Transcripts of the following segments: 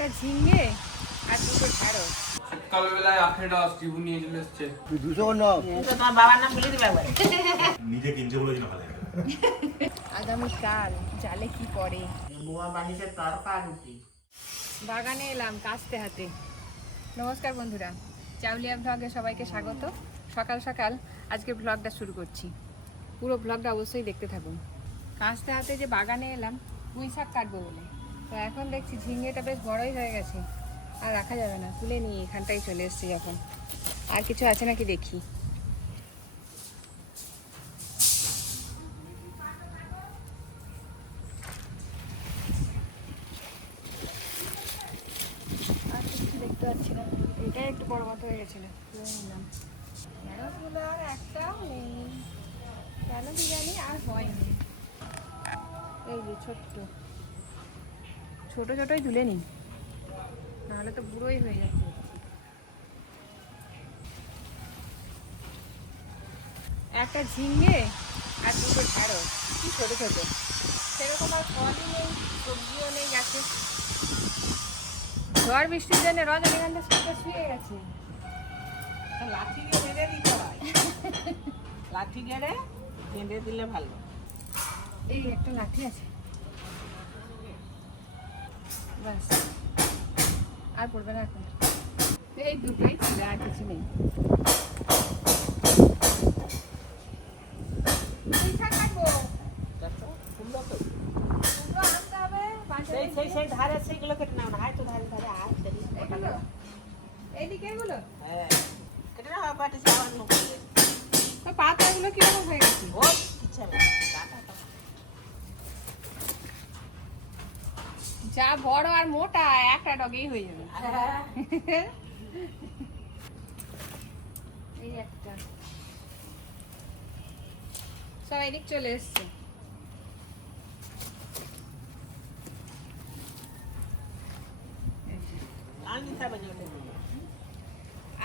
একটা ঝিঙে আর দুটো ঢেঁড়স। সকালবেলায় আখের রস টিভু নিয়ে চলে এসছে। তোমার বাবার নাম বলে দিবে একবার। নিজে কিনছে বলে না ভালো। আগামীকাল জালে কি পড়ে। বুয়া বানিয়েছে তরকা রুটি। বাগানে এলাম কাস্তে হাতে। নমস্কার বন্ধুরা, চাউলিয়া ব্লগে সবাইকে স্বাগত। সকাল সকাল আজকে ব্লগটা শুরু করছি, পুরো ব্লগটা অবশ্যই দেখতে থাকুন। কাস্তে হাতে যে বাগানে এলাম পুঁই শাক কাটবো বলে, তো এখন দেখছি ঝিঙেটা বেশ বড়ই হয়ে গেছে, আর রাখা যাবে না, তুলে নিয়ে এখানটাই চলে এসছি। এখন আর কিছু আছে নাকি দেখি। আর কিছু দেখতে পাচ্ছি না, এটাই একটু বড় মতো হয়ে গেছিল, তুলে নিলাম। ঢেঁড়সগুলো আর একটাও নেই, কেন কি জানি আর হয়নি। এই যে ছোট্ট ছোটোই তুলে নিই, নাহলে তো বুড়োই হয়ে যাচ্ছে। একটা ঝিঙে আর দুটো ঢেঁড়স, কি ছোটো ছোটো, সেরকম আর ফলই নেই, সবজিও নেই গাছে। ঝড় বৃষ্টির জন্য রজনীগন্ধা ফুলটা শুয়ে গেছে। লাঠি দিয়ে বেঁধে দিতে হয়। লাঠি গেড়ে বেঁধে দিলে ভালো। এই একটা লাঠি আছে, ব্যাস আর পড়বে না এখন। এই দুটোই ছিল, আর কিছু নেই। সেই ধারে সেইগুলো কেটে নাও না, হাই তো ধারে ধারে আয় এইদিকে এগুলো হ্যাঁ কেটে নাও পাটি সাবান মুখে তো পাতাগুলো কিরকম হয়ে গেছে। ও ইচ্ছা না যা বড় আর মোটা একটা ডগেই হয়ে যাবে। এই একটা সব এদিক চলে এসছে।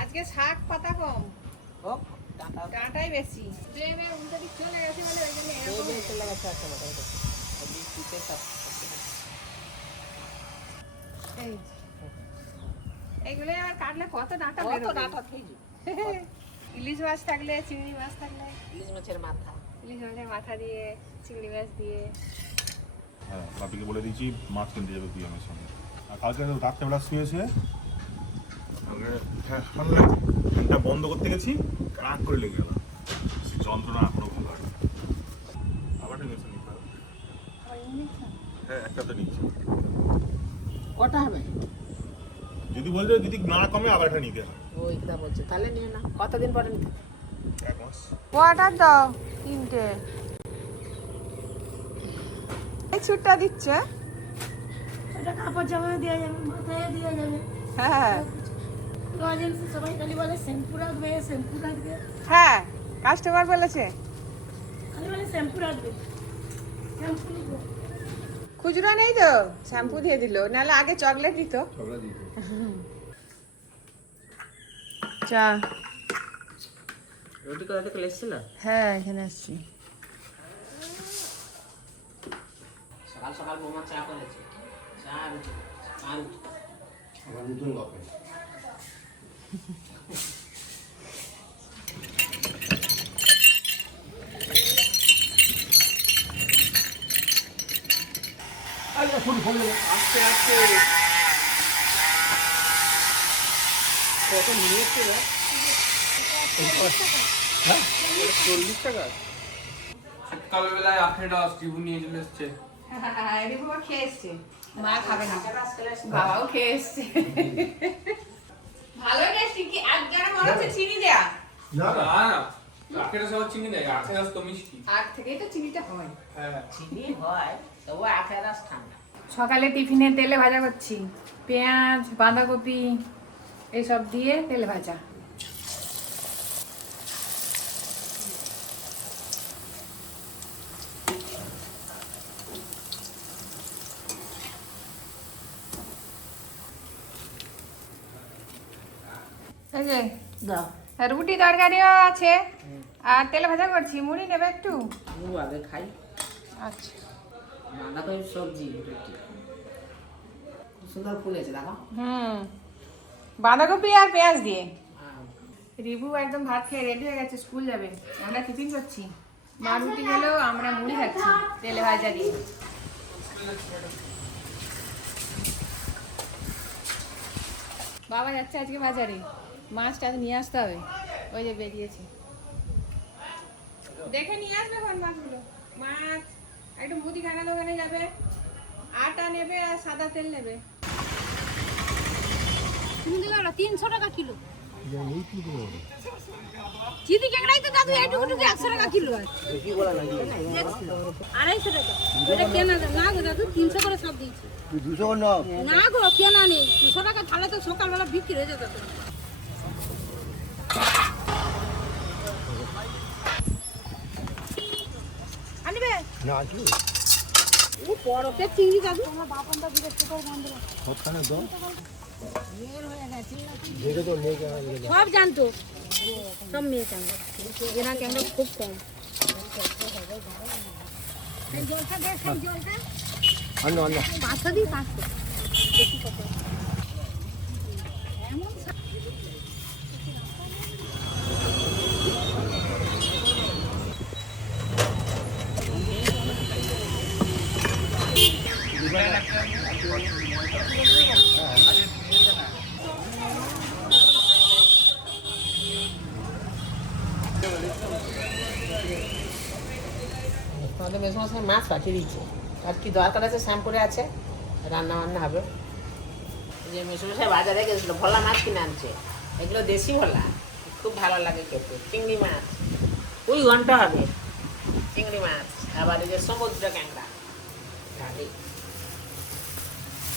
আজকে শাক পাতা কম, হোক ডাঁটা ডাঁটাই বেশি। ট্রেনে উল্টো দিক চলে গেছে বলে ওই জন্য এরকম হয়েছে। চলে গেছে একটা কথা এই যে। এইগুলো আর কাটলে কত ডাঁটা কত বেরোবে। ডাঁটা થઈ যাবে। ইলিশ মাছ থাকলে, চিংড়ি মাছ থাকলে, ইলিশ মাছের মাথা ইলিশ মাছের মাথা দিয়ে, চিংড়ি মাছ দিয়ে। হ্যাঁ, বাপিকে বলে দিয়েছি মাছ কিনতে যাবে তুই আমার সঙ্গে। আর কালকে রাত্রেবেলা শুয়েছে, ফ্যানটা বন্ধ করতে গেছি, রাগ করে লেগে গেল। সে যন্ত্রণা এখনো ভালো হয়। আবার নিয়েছে নিতে হবে। হ্যাঁ, একটা তো নিচ্ছি। কটা হবে যদি বলছে যদি না কমে আবার একটা নিতে হবে। ওইটা বলছে তাহলে নিও না, কতদিন পরে নিতে 1 মাস। ওয়াটার দাও তিনটে। এই ছুটটা দিচ্ছে। এটা কাপড় জামায় দেওয়া যাবে, মাথায় দেওয়া যাবে। হ্যাঁ লজেন্সে সবাই খালি বলে শ্যাম্পু রাখবে, শ্যাম্পু রাখবে, হ্যাঁ, কাস্টমার বলেছে খালি বলে শ্যাম্পু রাখবে, শ্যাম্পু নিবো। খুচরো নেই তো, শ্যাম্পু দিয়ে দিল, নাহলে আগে চকলেট দিত। চা। রুটি করে এসেছিল হ্যাঁ, এখানে আসছি। সকাল সকাল বৌমা চা করেছে, চা রুটি আর আস্তে আস্তে কত নিয়েছে রে? 40 টাকা। সকালবেলায় আখের রস টিভু নিয়ে চলে এসছে। রিপুমা খেয়ে এসছে, মা খাবে না, বাবাও খেয়ে এসছে। ভালো টেস্টি, কি একজনে মনে হচ্ছে চিনি দেয়া। না না, আখের রস আবার চিনি দেয়, আখের রস তো মিষ্টি। আগ থেকেই তো চিনিটা হয়। হ্যাঁ, চিনি হয় তবু আখের রস ঠান্ডা। সকালে টিফিনে তেলে ভাজা করছি, পেঁয়াজ, বাঁধাকপি এইসব দিয়ে তেলে ভাজা। এই যে দাও রুটি তরকারিও আছে, আর তেলে ভাজা করছি। মুড়ি নেবে একটু? আগে খাই। আচ্ছা, বাঁধাকপি সবজি রুটি সুন্দর ফুলেছে দেখো। বাঁধাকপি আর পেঁয়াজ দিয়ে। রিভু একদম ভাত খেয়ে রেডি হয়ে গেছে, স্কুল যাবে। আমরা টিফিন করছি, মা রুটি খেলেও আমরা মুড়ি খাচ্ছি তেলে ভাজা দিয়ে। বাবা যাচ্ছে আজকে বাজারে, মাছটা নিয়ে আসতে হবে। ওই যে বেরিয়েছে, দেখে নিয়ে আসবে কোন মাছগুলো। মাছ একটু মুদিখানা দোকানে যাবে, আটা নেবে আর সাদা তেল নেবে। তুমি দিলে 300 টাকা কিলো। চিনি কেকড়াই তো দাদু এইটুকু 100 টাকা কিলো আছে। বেশি বলা না, 250 টাকা। এটা কেনা না গো দাদু, 300 করে সব দিয়েছি। 200 না না গো, কেনা নেই। 200 টাকা তাহলে তো সকালবেলা বিক্রি হয়ে যেত। আনিবে না আসলে ও বড়তে চিংড়ি দাদু আমার বাপনটা বিরক্ত করে বন্ধ ওখানে দাও। সব জানতো, সব মেয়ে জানতো, এরা কেন খুব কম। জলটা দেখ, জলটা অন্য অন্য 500 দিই, 500 বেশি কত এমন। তাহলে মেসমশাই মাছ পাঠিয়ে দিচ্ছে, আর কি দরকার আছে শ্যাম্পুরে আছে, রান্না বান্না হবে। যে মেসমশাই বাজারে গেছিলো, ভোলা মাছ কিনে আনছে। এগুলো দেশি ভোলা, খুব ভালো লাগে খেতে। চিংড়ি মাছ 2 ঘন্টা হবে, চিংড়ি মাছ। আবার এই যে সমুদ্র ক্যাংড়া,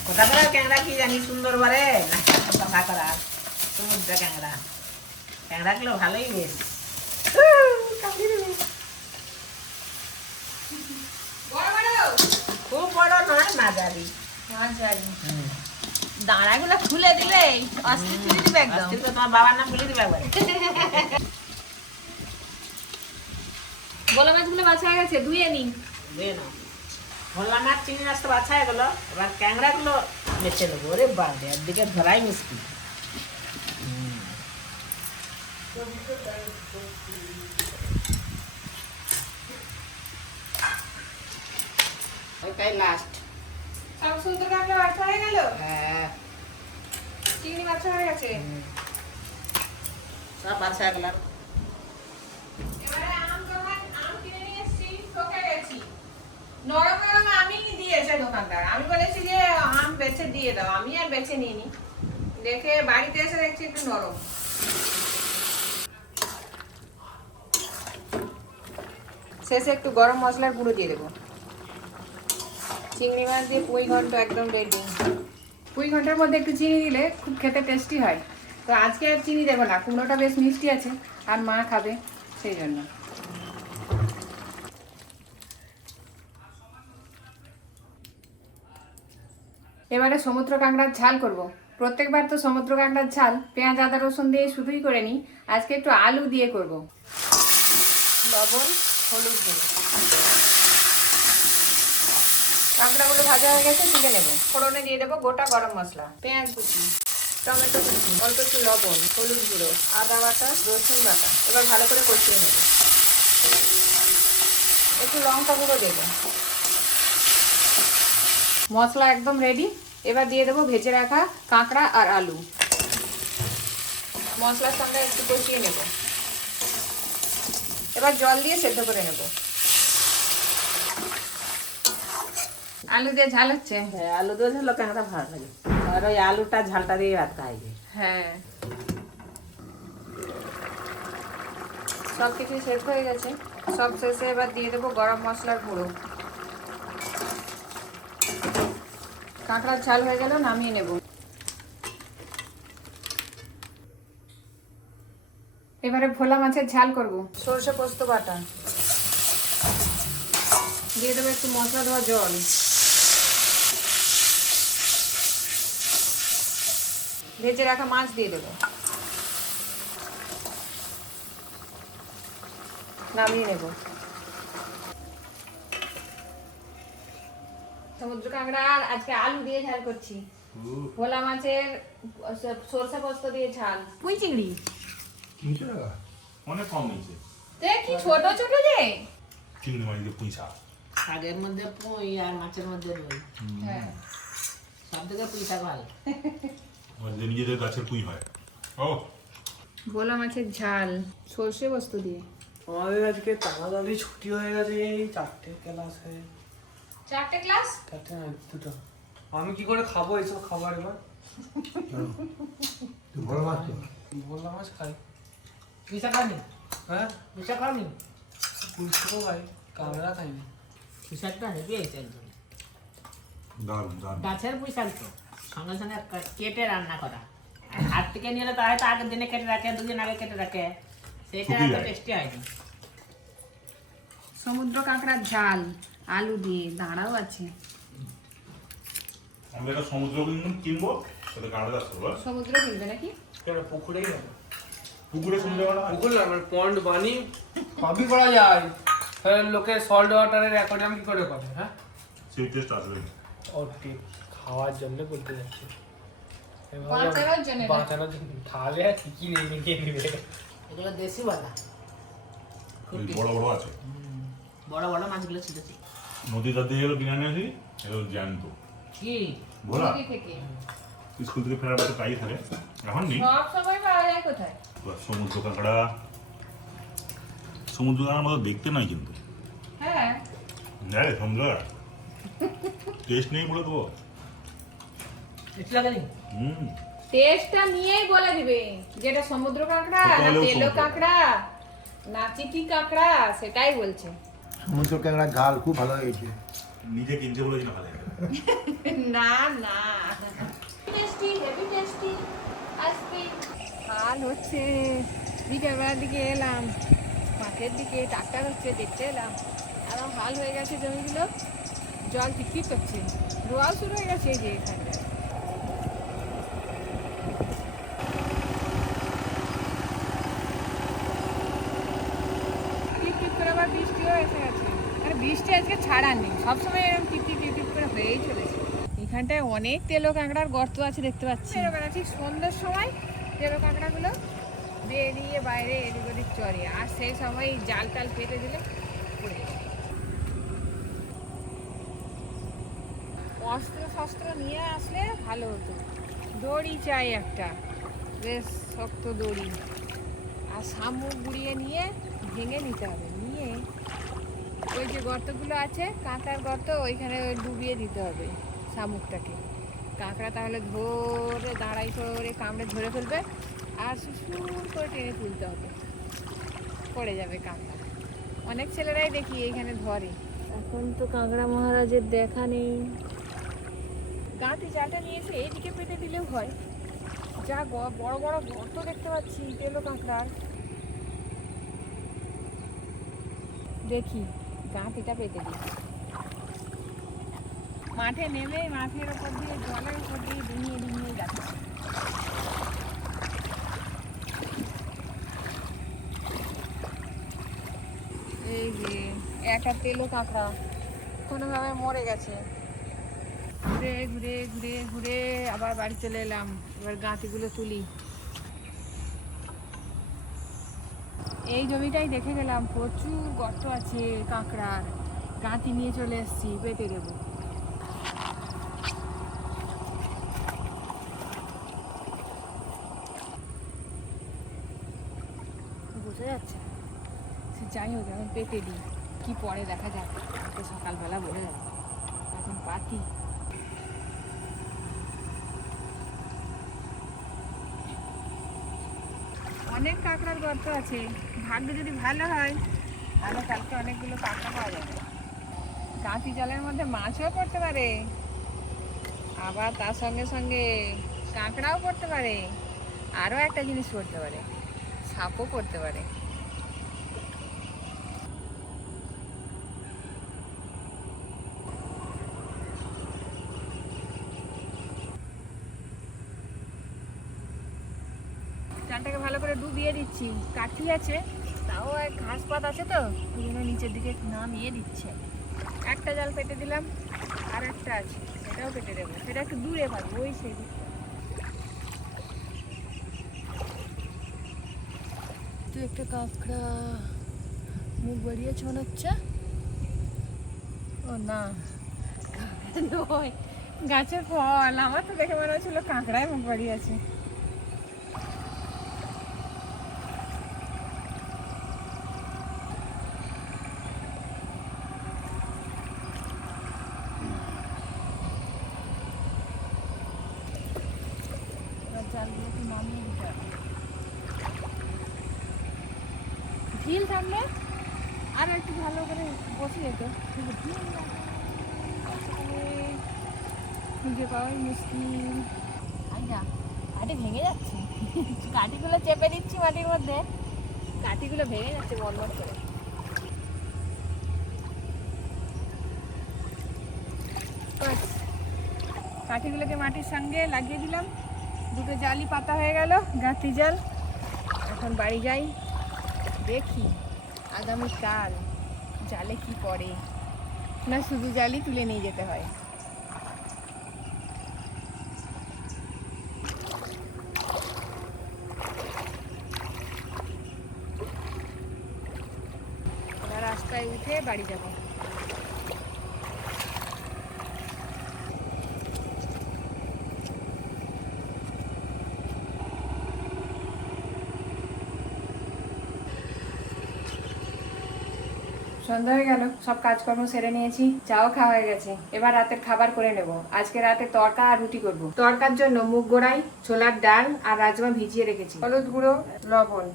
কোথাকার ক্যাংড়া কি জানি, সুন্দরবনে না কোথাকার সমুদ্র ক্যাংড়া। ক্যাংড়াগুলো ভালোই বেশ। খুব বড় নয়, মাঝারি। দাঁড়াগুলো খুলে দিলে অস্থির তুলে দিবে একদম। আজকে তো তোমার বাবার নাম বলে দিবে একবার। বলা মাছগুলো বাছা হয়ে গেছে, ধুয়ে নিন। ধুয়ে নাও। ভোলা মাছ, চিংড়ি মাছ তো বাছা হয়ে গেলো, এবার ক্যাংড়াগুলো বেছে নেবো। ওরে বাবা, একদিকে ধরাই মুশকিল। ওইটাই লাস্ট। সব সুন্দর কাঁকড়া বাছা হয়ে গেল, হ্যাঁ চিংড়ি বাছা হয়ে গেছে। সব বাছা হয়ে গেল। এবারে আম কিনে নিয়ে এসেছি, ঠকে গেছি। নরম নরম আমই দিয়েছে দোকানদার। আমি বলেছি যে আম বেছে দিয়ে দাও, আমি আর বেছে নিইনি। দেখে বাড়িতে এসে দেখছি একটু নরম। শেষে একটু গরম মশলার গুঁড়ো দিয়ে দেবো। চিংড়ি মাছ দিয়ে 2 ঘন্টা একদম রেডি। 2 ঘন্টার মধ্যে একটু চিনি দিলে খুব খেতে টেস্টি হয়। তো আজকে আর চিনি দেবো না, কুমড়োটা বেশ মিষ্টি আছে আর মা খাবে সেই জন্য। এবারে সমুদ্র কাঁকড়ার ঝাল করব। প্রত্যেকবার তো সমুদ্র কাঁকড়ার ঝাল পেঁয়াজ আদা রসুন দিয়ে শুধুই করে নিই, আজকে একটু আলু দিয়ে করব। লবণ, হলুদ গুঁড়ো। কাঁকড়াগুলো ভাজা হয়ে গেছে, তুলে নেব। ফোড়নে দিয়ে দেবো গোটা গরম মশলা, পেঁয়াজ কুচি, টমেটো কুচি, অল্প একটু লবণ, হলুদ গুঁড়ো, আদা বাটা, রসুন বাটা। এবার ভালো করে কষিয়ে নেব। একটু লঙ্কা গুঁড়ো দেবো। মশলা একদম রেডি। এবার দিয়ে দেবো ভেজে রাখা কাঁকড়া আর আলু। মশলার সঙ্গে একটু কষিয়ে নেব। এবার জল দিয়ে সেদ্ধ করে নেব। আলু দিয়ে ঝাল হচ্ছে। হ্যাঁ, আলু দিয়ে ঝাল ক্যাংড়া ভালো লাগে। আর ওই আলুটা ঝালটা দিয়ে ভাত খাই। হ্যাঁ, সব কিছু সেদ্ধ হয়ে গেছে। সব শেষে এবার দিয়ে দেবো গরম মশলার গুঁড়ো। কাঁকড়ার ঝাল হয়ে গেল, নামিয়ে নেব। এবারে ভোলা মাছের ঝাল করব। সরষে পোস্ত বাটা দিয়ে দেবো, একটু মশলা দেওয়া জল, ভেজে রাখা মাছ দিয়ে দেবো, নামিয়ে নেব। সমুদ্র কাঁকড়া আর আজকে আলু দিয়ে ঝাল করছি। ভোলা মাছের সরষে পোস্ত দিয়ে ঝাল। পুঁই চিংড়ি 300 টাকা অনেক কম নিয়েছে। কি ছোট ছোট যে। চিংড়ি মাছ দিয়ে পুঁই শাক। শাকের মধ্যে পুঁই আর মাছের মধ্যে রুই, হ্যাঁ সব থেকে পুঁই শাক ভালো। আমাদের নিজেদের গাছের পুঁই হয়। ও ভোলা মাছের ঝাল সরষে পোস্ত দিয়ে। আমাদের আজকে তাড়াতাড়ি ছুটি হয়ে গেছে, এই 4টে ক্লাসে। 4টে ক্লাস? 4টে না 2টো। আমি কি করে খাবো এইসব খাবার এবার? ভোলা মাছ খাই। পুঁই শাক খাওনি? হ্যাঁ পুঁই শাক খাওনি? পুঁইশাকও খাই, কাঁকড়া খাইনি। পুঁই শাকটা হেভি হয়েছে একদম। দারুণ দারুণ। গাছের পুঁই শাক তো সঙ্গে সঙ্গে কেটে রান্না করা। আর হাট থেকে নিয়ে এলে তো হয়তো আগের দিনে কেটে রাখে, 2 দিন আগে কেটে রাখে, সেটা শুকিয়ে এত যায়। টেস্টি হয়নি। সমুদ্র কাঁকড়ার ঝাল আলু দিয়ে, দাঁড়াও আছে। আমরা একটা সমুদ্র কিনবো, সেটা কাঁড়া চাষ করবো। সমুদ্র কিনবে নাকি? কেন পুকুরেই হবে? পুকুরে সমুদ্র কাঁড়া হয়? পুকুর না, মানে পন্ড বানি সবই করা যায়। তাহলে লোকে সল্ট ওয়াটারের অ্যাকোয়ারিয়াম কি করে করে? হ্যাঁ সেই টেস্ট আসবে। ও ঠিক খাওয়ার জন্য বলতে যাচ্ছি। বাঁচানোর জন্য না। বাঁচানোর জন্য। তাহলে আর কি নেই নিয়ে নিবে। এগুলো দেশি বলা, খুব এই বড় বড় আছে। বড় বড় মাছগুলো ছিল। নদী তার দিয়ে এগুলো কিনে আনি আসি, এগুলো জ্যান্ত। কি ভোলা নদী থেকে। স্কুল থেকে ফেরার পথে প্রায়ই থাকে, এখন নেই। সব সময় পাওয়া যায় কোথায়? সমুদ্র কাঁকড়া, সমুদ্র কাঁকড়ার মতো দেখতে নয় কিন্তু। হ্যাঁ দেখ সমুদ্র টেস্ট নেই বলে দেবো। একটু লাগেনি? টেস্টটা নিয়েই বলে দিবে যেটা সমুদ্র কাঁকড়া সেটা না হলেও তেলো সমুদ্র। কাঁকড়া না চিটি কাঁকড়া, সেটাই বলছে। সমুদ্র কাঁকড়া ঝাল খুব ভালো হয়েছে। নিজে কিনছে বলে কিনা ভালো না না টেস্টি, হেভি টেস্টি। আজকে হাল হচ্ছে, বিকেলবেলার দিকে এলাম, মাঠের দিকে ট্রাক্টর হচ্ছে, দেখতে এলাম। আরো হাল হয়ে গেছে জমিগুলো, জল টিকটিক করছে, রোয়াও শুরু হয়ে গেছে এই যে এখানটায়। টিপ করে আবার বৃষ্টিও এসে গেছে। আর বৃষ্টি আজকে ছাড়ার নেই, সবসময় এরকম টিপ টিপ করে হয়েই চলেছে। এখানটায় অনেক তেলো কাঁকড়ার গর্ত আছে দেখতে পাচ্ছি। তেলো কাঁকড়া ঠিক সন্ধ্যের সময় তেলো কাঁকড়াগুলো বেরিয়ে বাইরে এদিক ওদিক চড়ে, আর সেই সময় জাল টাল পেতে দিলে পড়ে যাবে। অস্ত্র শস্ত্র নিয়ে আসলে ভালো হতো। দড়ি চাই একটা, বেশ শক্ত দড়ি, আর শামুক গুঁড়িয়ে নিয়ে ভেঙে নিতে হবে, নিয়ে ওই যে গর্তগুলো আছে কাঁকড়ার গর্ত, ওইখানে ডুবিয়ে দিতে হবে শামুকটাকে। কাঁকড়া তাহলে ধরে দাঁড়াই করে কামড়ে ধরে ফেলবে, আর সুর করে টেনে তুলতে হবে, পড়ে যাবে কাঁকড়া। অনেক ছেলেরাই দেখি এইখানে ধরে। এখন তো কাঁকড়া মহারাজের দেখা নেই। গাঁতি জালটা নিয়ে এসে এইদিকে পেতে দিলেও হয়। যা বড় বড় গর্ত দেখতে পাচ্ছি তেলো কাঁকড়ার। দেখি গাঁতিটা পেতে দিই। মাঠে নেমে মাঠের ওপর দিয়ে জলের উপর দিয়ে ডিঙিয়ে ডিঙিয়ে যাচ্ছে। এই যে একটা তেলো কাঁকড়া কোনোভাবে মরে গেছে। ঘুরে ঘুরে ঘুরে ঘুরে আবার বাড়ি চলে এলাম, এবার গাঁতিগুলো তুলি। এই জমিটাই দেখে গেলাম প্রচুর গর্ত আছে কাঁকড়ার, গাঁতি নিয়ে চলে এসেছি, পেতে দেবো। বোঝা যাচ্ছে সে, যাই হোক এখন পেতে দিই, কি পরে দেখা যাক, তো সকালবেলা বোঝা যাবে। এখন পাতি অনেক কাঁকড়ার গর্ত আছে, ভাগ্য যদি ভালো হয় তাহলে কালকে অনেকগুলো কাঁকড়া পাওয়া যাবে। গাঁতি জালের মধ্যে মাছও পড়তে পারে, আবার তার সঙ্গে সঙ্গে কাঁকড়াও পড়তে পারে, আরও একটা জিনিস পড়তে পারে, সাপও পড়তে পারে। জালটাকে ভালো করে ডুবিয়ে দিচ্ছি, কাঠি আছে তাও এক ঘাস পাত আছে তো ওই জন্য নিচের দিকে নামিয়ে দিচ্ছে। একটা জাল পেতে দিলাম, আর একটা আছে সেটা এটাও কেটে দেবো, সেটা একটু দূরে ভাবো, ওই সেই দিকটা। তুই একটা কাঁকড়া মুখ বাড়িয়েছে মনে হচ্ছে। ও না, নয়, গাছের ফল। আমার তো দেখে মনে হচ্ছিল কাঁকড়ায় মুখ বাড়িয়েছে। জালগুলোকে নামিয়ে দিতে হবে। ঢিল থামলে আর একটু ভালো করে বসে যেত, কিন্তু ঢিল খুঁজে পাওয়াই মুশকিল। আচ্ছা, কাঠি ভেঙে যাচ্ছে, কাঠিগুলো চেপে দিচ্ছি মাটির মধ্যে, কাঠিগুলো ভেঙে যাচ্ছে বন্ধ করে। বাস, কাঠিগুলোকে মাটির সঙ্গে লাগিয়ে দিলাম। দুটো জালই পাতা হয়ে গেল, গাঁতি জাল। এখন বাড়ি যাই, দেখি আগামীকাল জালে কি পড়ে, না শুধু জালই তুলে নিয়ে যেতে হয়। এবার রাস্তায় উঠে বাড়ি যাব। সন্ধ্যা হয়ে গেল, সব কাজকর্ম সেরে নিয়েছি, চাও খাওয়া হয়ে গেছে। এবার রাতের খাবার করে নেব। আজকে রাতে তড়কা আর রুটি করব। তড়কার জন্য মুগ গোড়াই, ছোলার ডাল আর রাজমা ভিজিয়ে রেখেছি। হলুদ গুঁড়ো, লবণ,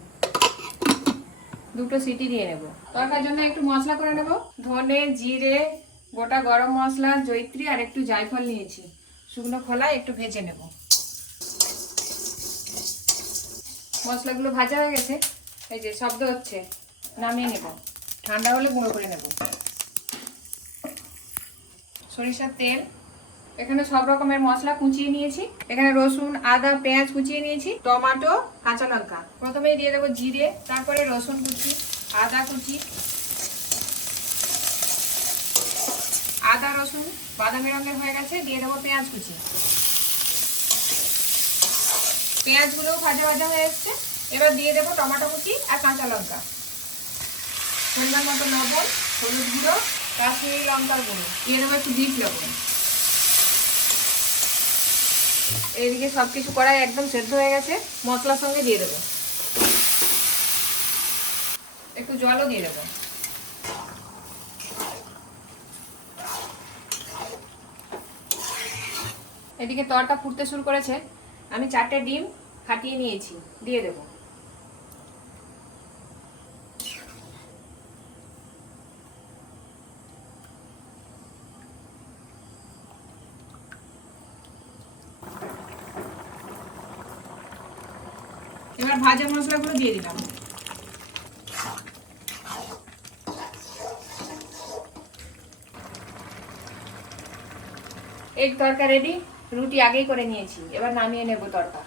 দুটো সিটি দিয়ে নেব। তড়কার জন্য একটু মশলা করে নেব। ধনে, জিরে, গোটা গরম মশলা, জয়িত্রী আর একটু জায়ফল নিয়েছি। শুকনো খোলায় একটু ভেজে নেব। মশলাগুলো ভাজা হয়ে গেছে, এই যে শব্দ হচ্ছে, নামিয়ে নেব। ঠান্ডা হলে গুঁড়ো করে নেব। সরিষার তেল, এখানে সব রকমের মশলা কুচিয়ে নিয়েছি। এখানে রসুন, আদা, পেঁয়াজ কুচিয়ে নিয়েছি, টমেটো, কাঁচা লঙ্কা। প্রথমেই দিয়ে দেবো জিরে, তারপরে রসুন কুচি, আদা কুচি। আদা রসুন বাদামি রঙের হয়ে গেছে, দিয়ে দেবো পেঁয়াজ কুচি। পেঁয়াজগুলোও ভাজা ভাজা হয়ে এসছে। এবার দিয়ে দেবো টমেটো কুচি আর কাঁচা লঙ্কা। পরিমাণ মতো লবণ, হলুদ গুঁড়ো, কাশ্মীরি লঙ্কার গুঁড়ো, দিয়ে দেবো একটু বিট লবণ। এইদিকে সব কিছু কড়াই একদম সেদ্ধ হয়ে গেছে, মশলার সঙ্গে দিয়ে দেবো। একটু জলও দিয়ে দেবো। এদিকে তরটা ফুটতে শুরু করেছে। আমি 4টে ডিম ফাটিয়ে নিয়েছি, দিয়ে দেবো। এবার ভাজা মশলাগুলো দিয়ে দিলাম। এক তরকা রেডি, রুটি আগেই করে নিয়েছি। এবার নামিয়ে নেব তরকা।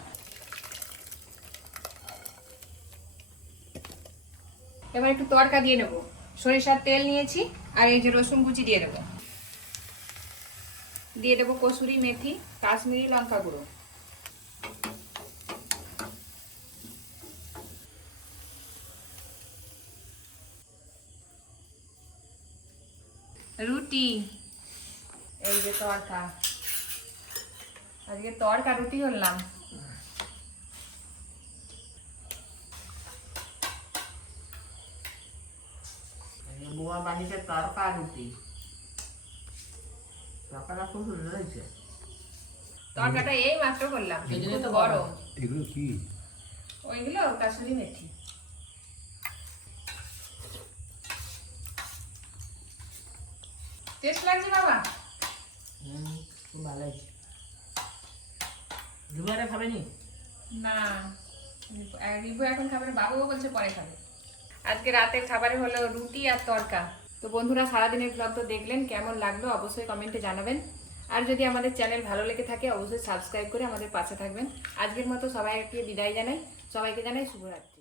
এবার একটু তরকা দিয়ে নেব। সরিষার তেল নিয়েছি আর এই যে রসুন কুচি দিয়ে দেবো। দিয়ে দেবো কসুরি মেথি, কাশ্মীরি লঙ্কা গুঁড়ো। রুটি, এই যে তরকা। আজকে তরকা রুটি করলাম। বুয়া বানিয়েছে তরকা রুটি, তরকাটা খুব সুন্দর হয়েছে। তরকাটা এই মাত্র করলাম, এগুলো তো গরম। এগুলো কি? ওইগুলো কাসুরি মেথি। টেস্ট লাগছে বাবা? খুব ভালো হয়েছে। দুবারে খাবেনি? না, রিভু এখন খাবে না, বাবুও বলছে পরে খাবে। আজকে রাতের খাবারে হলো রুটি আর তরকা। তো বন্ধুরা, সারাদিনের ব্লগ তো দেখলেন, কেমন লাগলো অবশ্যই কমেন্টে জানাবেন। আর যদি আমাদের চ্যানেল ভালো লেগে থাকে অবশ্যই সাবস্ক্রাইব করে আমাদের পাশে থাকবেন। আজকের মতো সবাইকে বিদায় জানাই, সবাইকে জানাই শুভরাত্রি।